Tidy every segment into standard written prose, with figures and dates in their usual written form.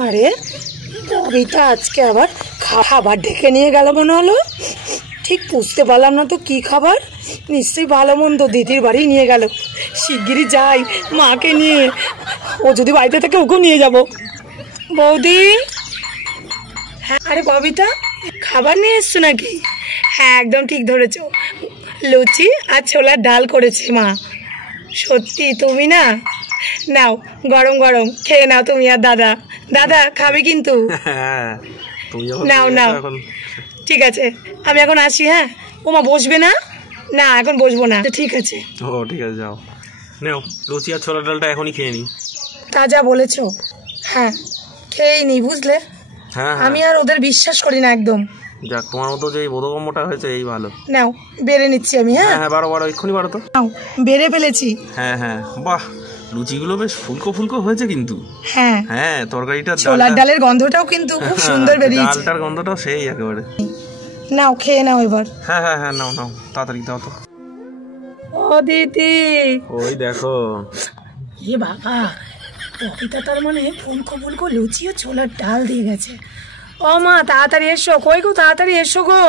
আরে ববিতা আজকে আবার খাবার ডেকে নিয়ে গেল মনে হলো। ঠিক বুঝতে পারলাম না তো কি খাবার। নিশ্চয়ই ভালো মন্দ দিদির বাড়ি নিয়ে গেল। শিগগিরই যাই মাকে নিয়ে, ও যদি বাড়িতে থাকে ওকেও নিয়ে যাব। বৌদি, হ্যাঁ আরে ববিতা খাবার নিয়ে এসছো নাকি? হ্যাঁ একদম ঠিক ধরেছ, লুচি আর ছোলার ডাল করেছি মা। সত্যি তুমি না, নাও গরম গরম খেয়ে নাও তুমি আর দাদা। দাদা খাবে কিন্তু। নাও নাও, ঠিক আছে আমি এখন আসি। হ্যাঁ ওমা বসবে না? না এখন বসবো না। ঠিক আছে, ও ঠিক আছে যাও, নাও লুচি আর ছোলার ডালটা এখনই খেয়ে নি। তা যা বলেছো, হ্যাঁ খেয়েই নি বুঝলে। হ্যাঁ আমি আর ওদের বিশ্বাস করি না একদম। যাক তোমার মতো যে বোধগম্যটা হয়েছে এই ভালো। নাও বেড়ে নিচ্ছি আমি। হ্যাঁ হ্যাঁ বারো বারো এক্ষুনি বারো তো। নাও বেড়ে ফেলেছি। হ্যাঁ হ্যাঁ বাহ, লুচিগুলো বেশ ফুলকো ফুলকো হয়েছে কিন্তু। হ্যাঁ হ্যাঁ তরকারিটা ছোলার ডালের গন্ধটাও কিন্তু খুব সুন্দর বেরিয়েছে। ডালটার গন্ধটাও সেই একেবারে। নাও খেয়ে নাও এবার। হ্যাঁ হ্যাঁ হ্যাঁ নাও নাও তাড়াতাড়ি দাও তো। ও দিদি, ওই দেখো। এ বাবা, ববিতা তার মানে ফুলকো ফুলকো লুচি ও ছোলার ডাল দিয়ে গেছে। ও মা তাড়াতাড়ি এসো। কই গো তাড়াতাড়ি এসো গো।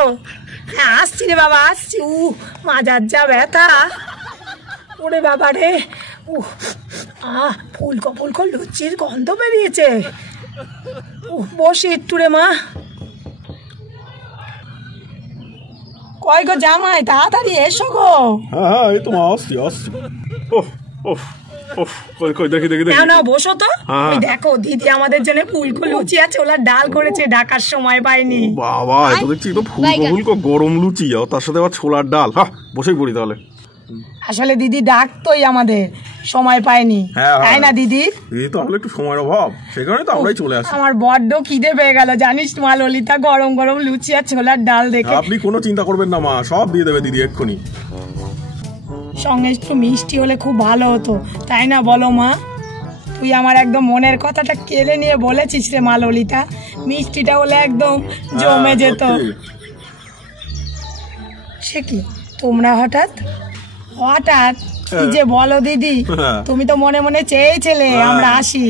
হ্যাঁ আসছি রে বাবা আসছি। মাজার যা ব্যথা। ওরে বাবা রে, ফুলকো ফুলকো লুচির গন্ধ বেরিয়েছে। বসে একটু রে মা। কই গো জামাই তাড়াতাড়ি এসো গো। হ্যাঁ হ্যাঁ এই তো মা আসছি আসছি। ওহ ওহ ওহ কই দেখি দেখি দেখি। নাও বসো তো। ওই দেখো দিদি আমাদের জন্য ফুলকো লুচি আর ছোলার ডাল করেছে, ডাকার সময় পাইনি। বাবা এত দেখছি তো ফুলকো ফুলকো গরম লুচি আর তার সাথে আবার ছোলার ডাল। হ্যাঁ বসেই পড়ি তাহলে। আসলে দিদি ডাকতোই আমাদের, সময় পায়নি তাই না দিদি? দিদি তো আসলে একটু সময়ের অভাব, সেই কারণে তো আমরাই চলে আসি। আমার বড্ড খিদে পেয়ে গেল জানিস মা ললিতা, গরম গরম লুচি আর ছোলার ডাল দেখে। আপনি কোনো চিন্তা করবেন না মা, সব দিয়ে দেবে দিদি এক্ষুনি। সঙ্গে একটু মিষ্টি হলে খুব ভালো হতো তাই না বলো মা? তুই আমার একদম মনের কথাটা কেড়ে নিয়ে বলেছিস রে মা ললিতা। মিষ্টিটা হলে একদম জমে যেত। সে কি তোমরা হঠাৎ হঠাৎ কি যে বলো দিদি, তুমি তো মনে মনে চেয়েছিলে আমরা আসি।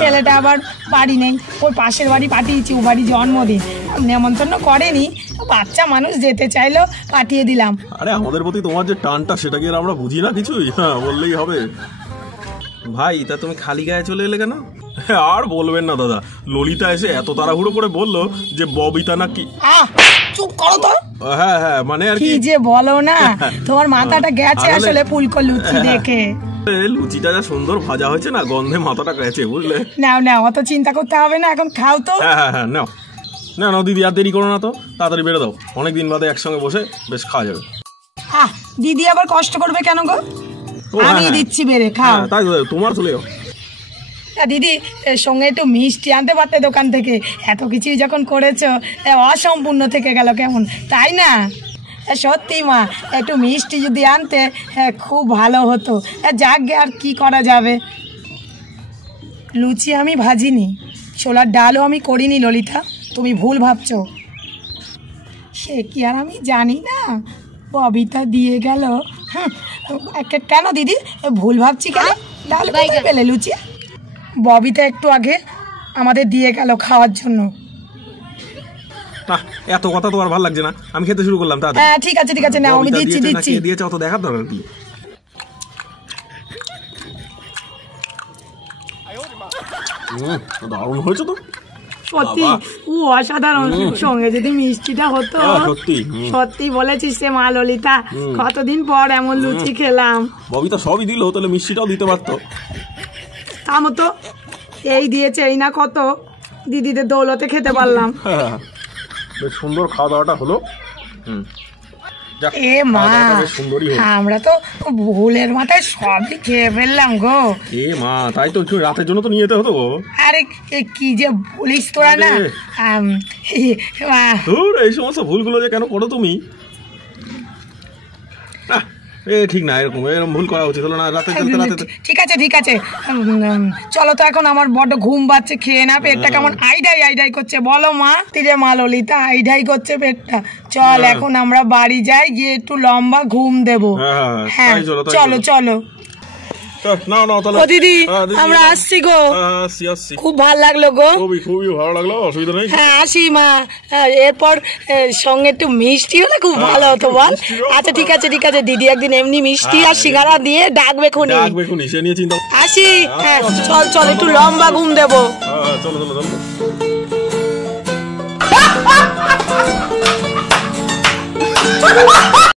ছেলেটা আবার বাড়ি নেই, ওর পাশের বাড়ি পাঠিয়েছি, ও বাড়ি জন্মদিন, নেমন্তন্ন করেনি, বাচ্চা মানুষ যেতে চাইলো পাঠিয়ে দিলাম। আরে আমাদের প্রতি তোমার যে টানটা সেটা কি আমরা বুঝি না কিছুই? হ্যাঁ বললেই হবে। ভাই তা তুমি খালি গায়ে চলে এলে কেন? আর বলবেন না দাদা, ললিতা এসে এত তাড়াহুড়ো করে বললো যে ববিতা নাকি। চুপ করো তো। হ্যাঁ হ্যাঁ মানে আর কি যে বলো না, তোমার মাথাটা গেছে আসলে ফুলকো লুচি দেখে। লুচিটা যা সুন্দর ভাজা হয়েছে না, গন্ধে মাথাটা গেছে বুঝলে। নাও নাও অত চিন্তা করতে হবে না, এখন খাও তো। হ্যাঁ হ্যাঁ হ্যাঁ নাও না নাও দিদি, আর দেরি করো না তো, তাড়াতাড়ি বেড়ে দাও, অনেকদিন বাদে একসঙ্গে বসে বেশ খাওয়া যাবে। দিদি আবার কষ্ট করবে কেন গো, আমি দিচ্ছি বেড়ে খাও। তাই তোমার চলে যাও। দিদি সঙ্গে একটু মিষ্টি আনতে পারতে দোকান থেকে, এত কিছুই যখন করেছো অসম্পূর্ণ থেকে গেল কেমন, তাই না? সত্যি মা একটু মিষ্টি যদি আনতে খুব ভালো হতো। যাক গে আর কি করা যাবে। লুচি আমি ভাজিনি, ছোলার ডালও আমি করিনি ললিতা, তুমি ভুল ভাবছো। সে কি আর আমি জানি না, ববিতা দিয়ে গেল। কেন দিদি ভুল ভাবছি কেন? ডাল পেলে লুচি ববিতা একটু আগে আমাদের দিয়ে গেল খাওয়ার জন্য। এত কথা তো আর ভালো লাগছে না, আমি খেতে শুরু করলাম। হ্যাঁ ঠিক আছে ঠিক আছে, নাও আমি দিচ্ছি দিচ্ছি। দিয়েছে অত দেখার দরকার কি? দারুণ হয়েছে তো সত্যি, অসাধারণ। সঙ্গে যদি মিষ্টিটা হতো। সত্যি বলেছিস সে মা ললিতা, কতদিন পর এমন লুচি খেলাম। ববিতা সবই দিল, তাহলে মিষ্টিটাও দিতে পারতো। থামো তো, এই দিয়েছে এই না কত, দিদিদের দৌলতে খেতে পারলাম। বেশ সুন্দর খাওয়া দাওয়াটা হলো। এ মা আমরা তো ভুলের মাথায় সবই খেয়ে ফেললাম গো। এ মা তাই তো, একটু রাতের জন্য তো নিয়ে যেতে হতো গো। আরে কি যে বলিস তোরা না, এই সমস্ত ভুলগুলো যে কেন করো তুমি? ঠিক না, এরকম ভুল করা উচিত হলো না রাতে। ঠিক আছে ঠিক আছে, চলো তো এখন, আমার বড্ড ঘুম পাচ্ছে, খেয়ে না, পেটটা কেমন আইডাই আইডাই করছে বলো মা। তিরে মা ললিতা আইডাই করছে পেটটা, চল এখন আমরা বাড়ি যাই, গিয়ে একটু লম্বা ঘুম দেবো। হ্যাঁ চলো চলো। না না তাহলে ও দিদি হ্যাঁ, দিদি, আমরা আসছি গো। আসছি খুব ভালো লাগলো গো। খুবই ভালো লাগলো, অসুবিধা নেই। হ্যাঁ আসি মা। এরপর সঙ্গে একটু মিষ্টি হলে খুব ভালো হতো বল। আচ্ছা ঠিক আছে দিদি একদিন এমনি মিষ্টি আর সিঙ্গারা দিয়ে ডাকবে খুনি। সে নিয়ে চিন্তা। আসি। হ্যাঁ চল একটু লম্বা ঘুম দেবো। চলো